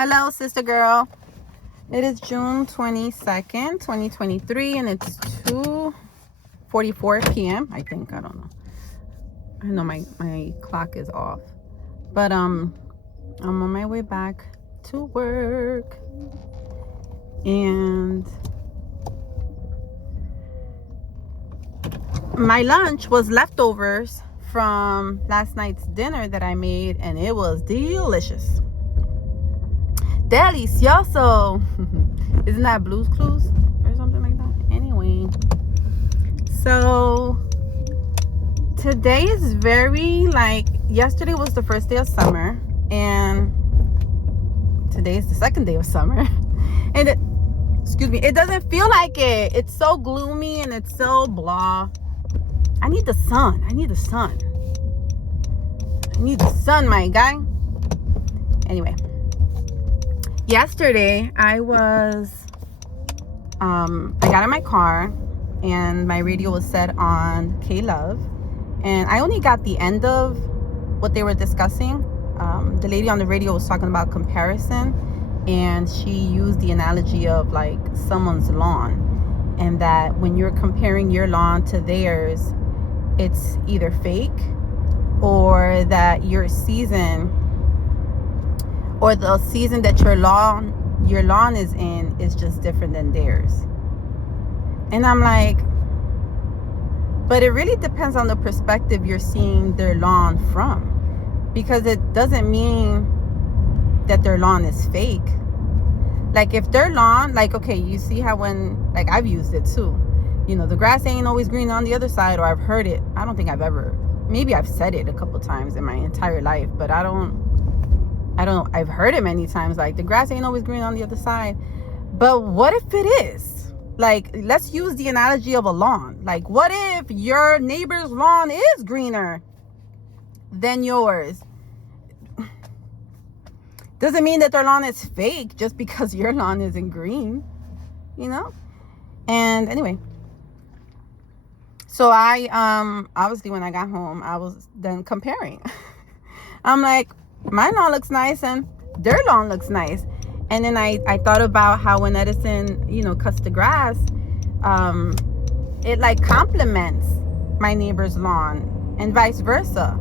Hello, sister girl. It is June 22nd, 2023, and it's 2:44 p.m. I think. I don't know. I know my clock is off. But I'm on my way back to work. And my lunch was leftovers from last night's dinner that I made, and it was delicious. Delicioso. Isn't that Blue's Clues or something like that? Anyway, so today is very yesterday was the first day of summer, and today is the second day of summer, and it doesn't feel like it. It's so gloomy and it's so blah. I need the sun, my guy. Anyway, yesterday I got in my car and my radio was set on K-Love, and I only got the end of what they were discussing. The lady on the radio was talking about comparison, and she used the analogy of like someone's lawn, and that when you're comparing your lawn to theirs, it's either fake or that your season or the season that your lawn is in is just different than theirs. And I'm like, but it really depends on the perspective you're seeing their lawn from, because it doesn't mean that their lawn is fake. Like if their lawn, okay, you see how when, I've used it too, the grass ain't always green on the other side, or I've heard it. I don't think maybe I've said it a couple times in my entire life, but I've heard it many times, like the grass ain't always green on the other side. But what if it is? Let's use the analogy of a lawn. What if your neighbor's lawn is greener than yours? Doesn't mean that their lawn is fake just because your lawn isn't green, And anyway, so I obviously when I got home, I was then comparing. I'm like, my lawn looks nice and their lawn looks nice. And then I thought about how when Edison, cuts the grass, it complements my neighbor's lawn and vice versa.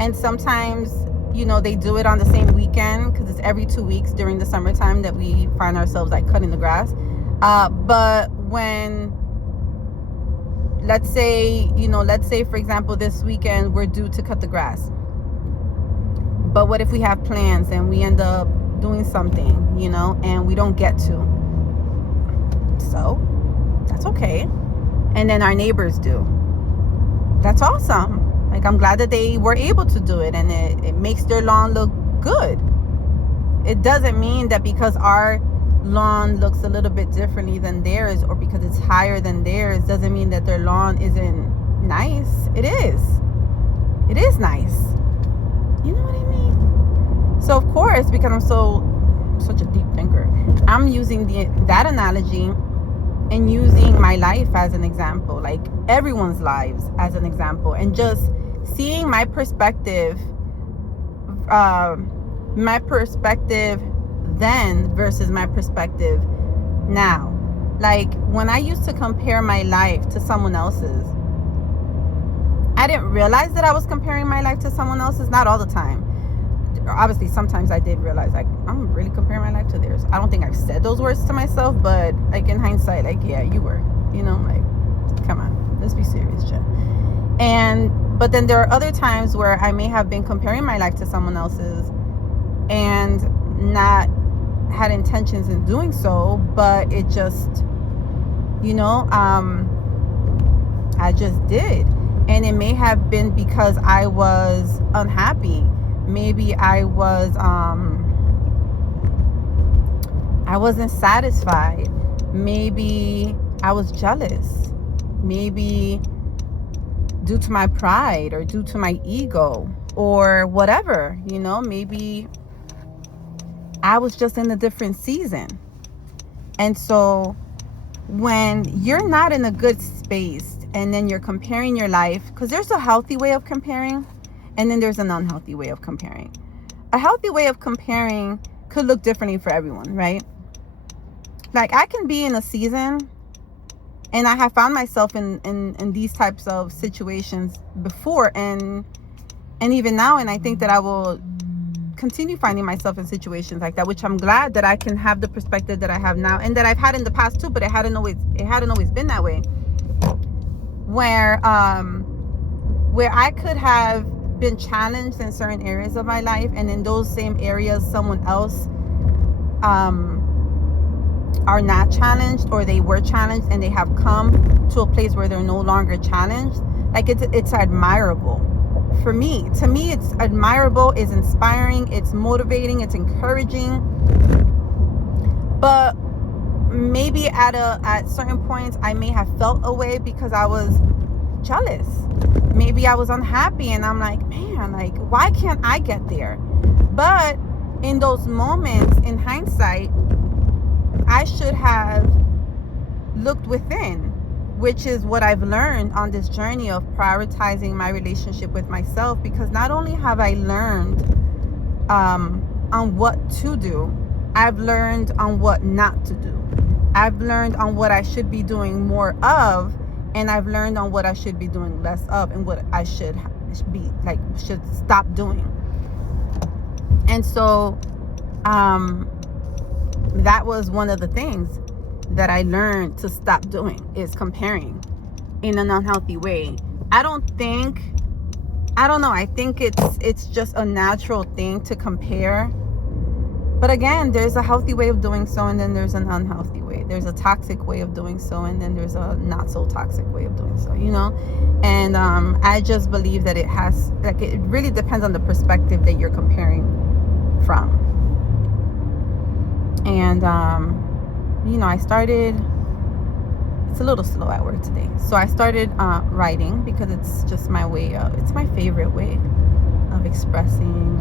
And sometimes, they do it on the same weekend because it's every 2 weeks during the summertime that we find ourselves cutting the grass. But when, let's say for example, this weekend we're due to cut the grass. But what if we have plans and we end up doing something, and we don't get to? So that's okay. And then our neighbors do. That's awesome. I'm glad that they were able to do it, and it makes their lawn look good. It doesn't mean that because our lawn looks a little bit differently than theirs, or because it's higher than theirs, doesn't mean that their lawn isn't nice. It is. It is nice. You know what I mean? So of course, because I'm such a deep thinker, I'm using that analogy and using my life as an example, everyone's lives as an example, and just seeing my perspective then versus my perspective now. When I used to compare my life to someone else's, I didn't realize that I was comparing my life to someone else's. Not all the time. Obviously, sometimes I did realize, I'm really comparing my life to theirs. I don't think I've said those words to myself, but in hindsight, yeah, you were, come on, let's be serious, Jen. But then there are other times where I may have been comparing my life to someone else's and not had intentions in doing so, but it just, I just did. And it may have been because I was unhappy. Maybe I wasn't satisfied. Maybe I was jealous. Maybe due to my pride or due to my ego or whatever, maybe I was just in a different season. And so when you're not in a good space and then you're comparing your life, because there's a healthy way of comparing and then there's an unhealthy way of comparing. A healthy way of comparing could look differently for everyone, right? Like, I can be in a season, and I have found myself in these types of situations before, and even now, and I think that I will continue finding myself in situations like that, which I'm glad that I can have the perspective that I have now, and that I've had in the past too, but it hadn't always been that way, where I could have been challenged in certain areas of my life, and in those same areas someone else are not challenged, or they were challenged and they have come to a place where they're no longer challenged. Like, it's admirable. To me, it's admirable, it's inspiring, it's motivating, it's encouraging. But maybe at certain points I may have felt away because I was jealous. Maybe I was unhappy, and I'm like, man, like, why can't I get there? But in those moments, in hindsight, I should have looked within, which is what I've learned on this journey of prioritizing my relationship with myself. Because not only have I learned on what to do, I've learned on what not to do. I've learned on what I should be doing more of, and I've learned on what I should be doing less of, and what I should stop doing. And so that was one of the things that I learned to stop doing, is comparing in an unhealthy way. I don't know. I think it's just a natural thing to compare. But again, there's a healthy way of doing so, and then there's an unhealthy way. There's a toxic way of doing so, and then there's a not so toxic way of doing so, And I just believe that it really depends on the perspective that you're comparing from. And I started, it's a little slow at work today, so I started writing, because it's just my way it's my favorite way of expressing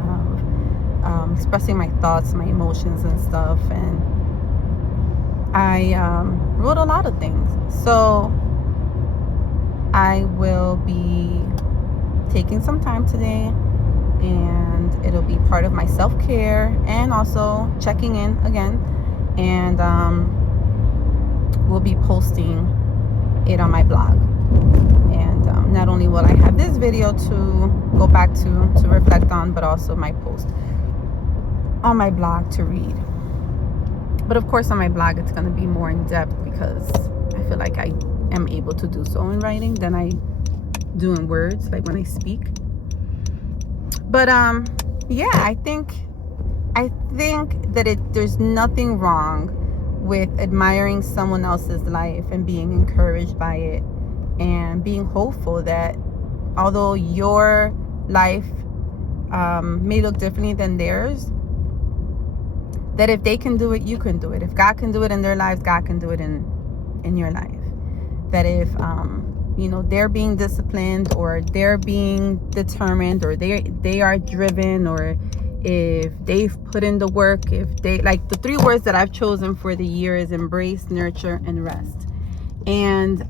my thoughts, my emotions and stuff. And I wrote a lot of things, so I will be taking some time today, and it'll be part of my self-care, and also checking in again. And we'll be posting it on my blog. And not only will I have this video to go back to reflect on, but also my post on my blog to read. But of course, on my blog, it's going to be more in depth, because I feel like I am able to do so in writing than I do in words, like when I speak. But yeah, I think that there's nothing wrong with admiring someone else's life and being encouraged by it, and being hopeful that although your life may look differently than theirs, that if they can do it, you can do it. If God can do it in their lives, God can do it in your life. That if they're being disciplined, or they're being determined, or they are driven, or if they've put in the work, if they, like, the 3 words that I've chosen for the year is embrace, nurture, and rest. And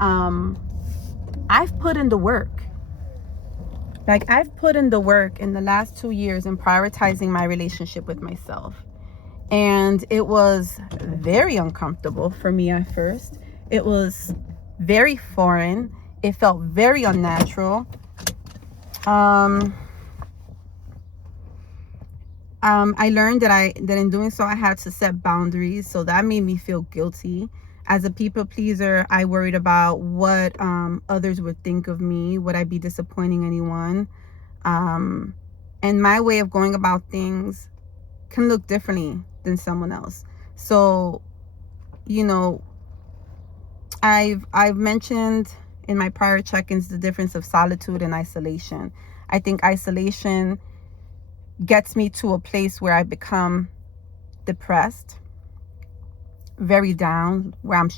I've put in the work. Like, I've put in the work in the last 2 years in prioritizing my relationship with myself. And it was very uncomfortable for me at first. It was very foreign. It felt very unnatural. I learned that in doing so, I had to set boundaries. So that made me feel guilty. As a people pleaser, I worried about what others would think of me. Would I be disappointing anyone? And my way of going about things can look differently than someone else. So, I've mentioned in my prior check-ins the difference of solitude and isolation. I think isolation gets me to a place where I become depressed, very down, where I'm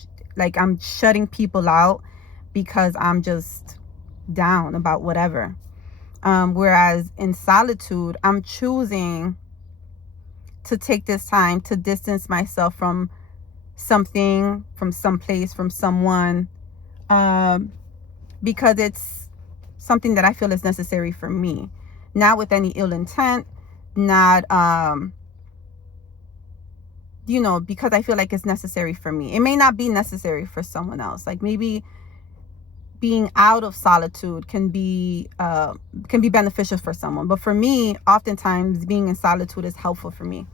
shutting people out because I'm just down about whatever. Whereas in solitude, I'm choosing to take this time to distance myself from something, from someplace, from someone, because it's something that I feel is necessary for me. Not with any ill intent, not because I feel like it's necessary for me. It may not be necessary for someone else. Like maybe being out of solitude can be beneficial for someone, but for me, oftentimes being in solitude is helpful for me.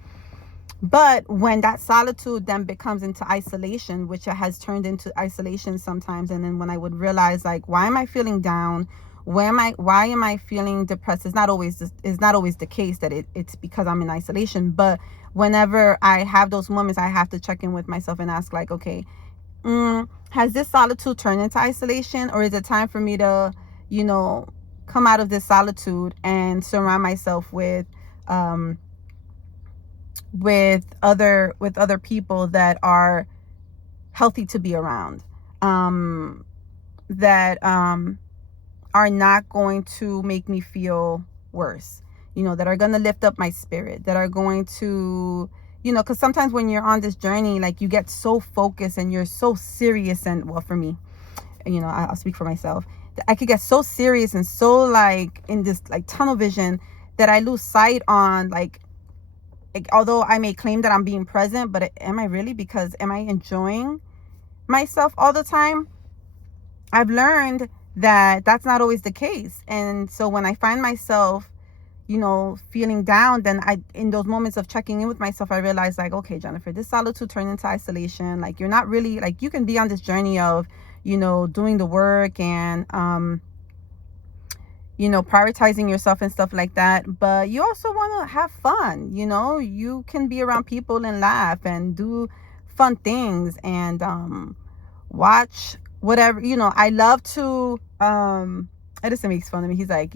But when that solitude then becomes into isolation, which it has turned into isolation sometimes, and then when I would realize, like, why am I feeling down? Why am I feeling depressed? It's not always the case that it's because I'm in isolation. But whenever I have those moments, I have to check in with myself and ask, like, okay, has this solitude turned into isolation, or is it time for me to, come out of this solitude and surround myself with other people that are healthy to be around, that are not going to make me feel worse, that are going to lift up my spirit, that are going to, because sometimes when you're on this journey, like, you get so focused and you're so serious, and well, for me, I'll speak for myself, I could get so serious and so like in this like tunnel vision that I lose sight on like, although I may claim that I'm being present, but am I really? Because am I enjoying myself all the time? I've learned that that's not always the case. And so when I find myself, feeling down, then in those moments of checking in with myself, I realize, like, okay, Jennifer, this solitude turned into isolation. Like, you're not really, like, you can be on this journey of, doing the work and, prioritizing yourself and stuff like that. But you also want to have fun. You can be around people and laugh and do fun things and watch whatever. I love to Edison makes fun of me. He's like,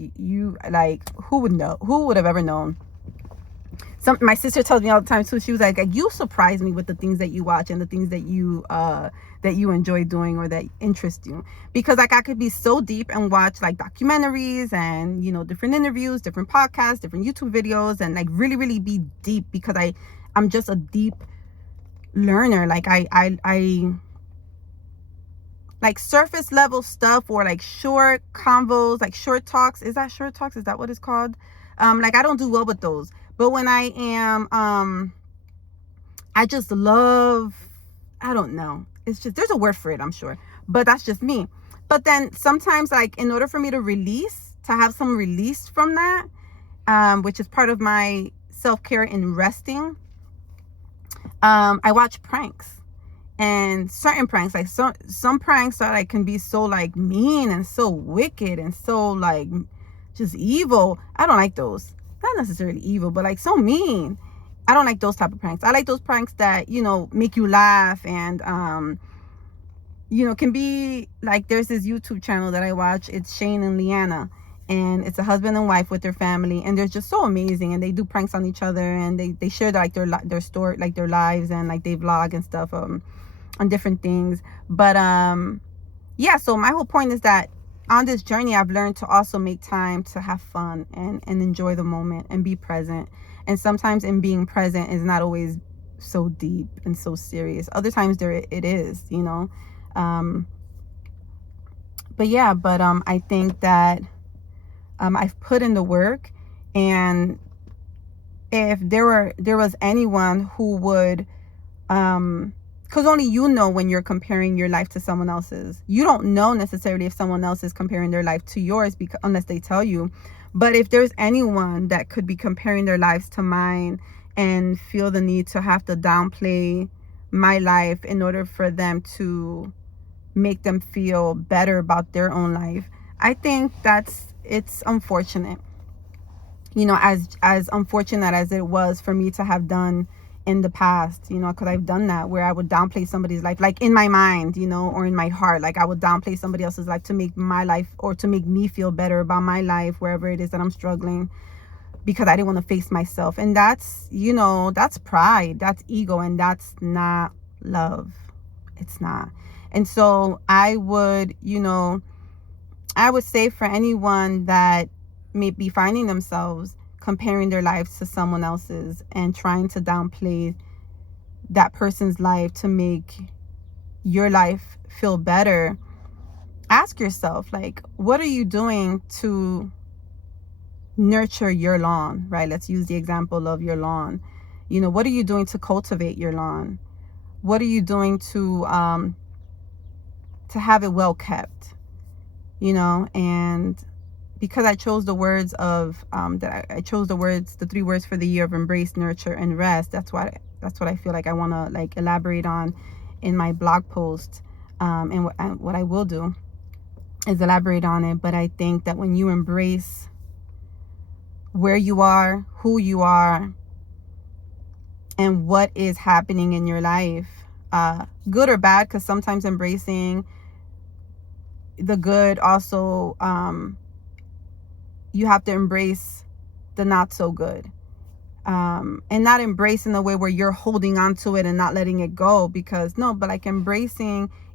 who would have ever known? My sister tells me all the time too. She was like, you surprise me with the things that you watch and the things that you enjoy doing or that interest you. Because like I could be so deep and watch like documentaries and different interviews, different podcasts, different YouTube videos, and like really, really be deep because I'm just a deep learner. Like I like surface level stuff or like short convos, like short talks. Is that short talks? Is that what it's called? Like I don't do well with those. But when I am, I just love, I don't know. It's just, there's a word for it, I'm sure. But that's just me. But then sometimes, like, in order for me to have some release from that, which is part of my self-care and resting, I watch pranks. And certain pranks, like some pranks are like, can be so like mean and so wicked and so like just evil. I don't like those. Not necessarily evil, but like so mean. I don't like those type of pranks. I like those pranks that, make you laugh and, can be like, there's this YouTube channel that I watch. It's Shane and Leanna, and it's a husband and wife with their family, and they're just so amazing. And they do pranks on each other, and they share like their story, like their lives, and like they vlog and stuff on different things. But yeah, so my whole point is that on this journey, I've learned to also make time to have fun and enjoy the moment and be present. And sometimes in being present is not always so deep and so serious. Other times it is, but yeah, I think that I've put in the work, and if there was anyone who would, because only you know when you're comparing your life to someone else's. You don't know necessarily if someone else is comparing their life to yours unless they tell you. But if there's anyone that could be comparing their lives to mine and feel the need to have to downplay my life in order for them to make them feel better about their own life, I think it's unfortunate. As unfortunate as it was for me to have done in the past, because I've done that where I would downplay somebody's life, like in my mind, or in my heart, like I would downplay somebody else's life to make my life, or to make me feel better about my life, wherever it is that I'm struggling, because I didn't want to face myself. And that's, that's pride, that's ego, and that's not love. It's not. And so I would say for anyone that may be finding themselves comparing their lives to someone else's and trying to downplay that person's life to make your life feel better, ask yourself, like, what are you doing to nurture your lawn, right? Let's use the example of your lawn. You know, what are you doing to cultivate your lawn? What are you doing to have it well kept? You know, and because I chose the words of I chose the 3 words for the year of embrace, nurture, and rest. That's what I feel like I want to like elaborate on in my blog post. And what I will do is elaborate on it. But I think that when you embrace where you are, who you are, and what is happening in your life, good or bad, because sometimes embracing the good also, you have to embrace the not so good, and not embrace in the way where you're holding on to it and not letting it go, because no, but like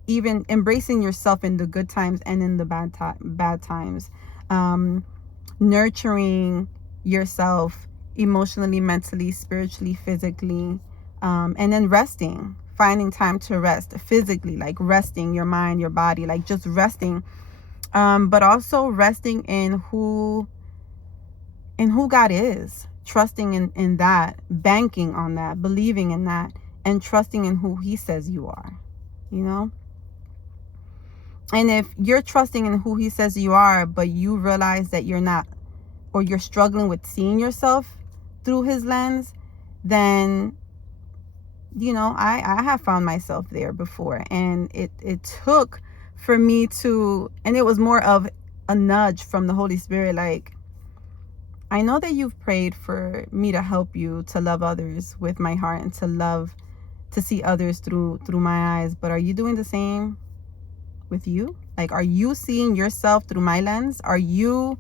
even embracing yourself in the good times and in the bad times, nurturing yourself emotionally, mentally, spiritually, physically, and then resting, finding time to rest physically, like resting your mind, your body, like just resting, but also resting in who God is, trusting in that, banking on that, believing in that, and trusting in who he says you are, you know. And if you're trusting in who he says you are, but you realize that you're not, or you're struggling with seeing yourself through his lens, then, you know, I have found myself there before. And it took for me to, and it was more of a nudge from the Holy Spirit. Like, I know that you've prayed for me to help you to love others with my heart and to see others through my eyes. But are you doing the same with you? Like, are you seeing yourself through my lens? Are you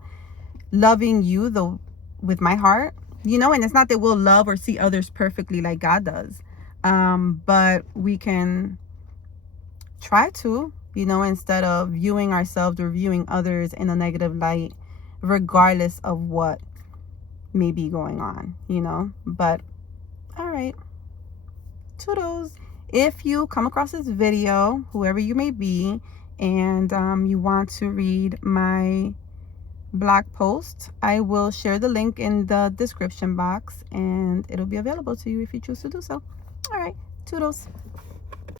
loving you with my heart? You know, and it's not that we'll love or see others perfectly like God does. But we can try to, you know, instead of viewing ourselves or viewing others in a negative light, regardless of what may be going on, you know. But all right, toodles. If you come across this video, whoever you may be, and you want to read my blog post, I will share the link in the description box, and it'll be available to you if you choose to do so. All right, toodles.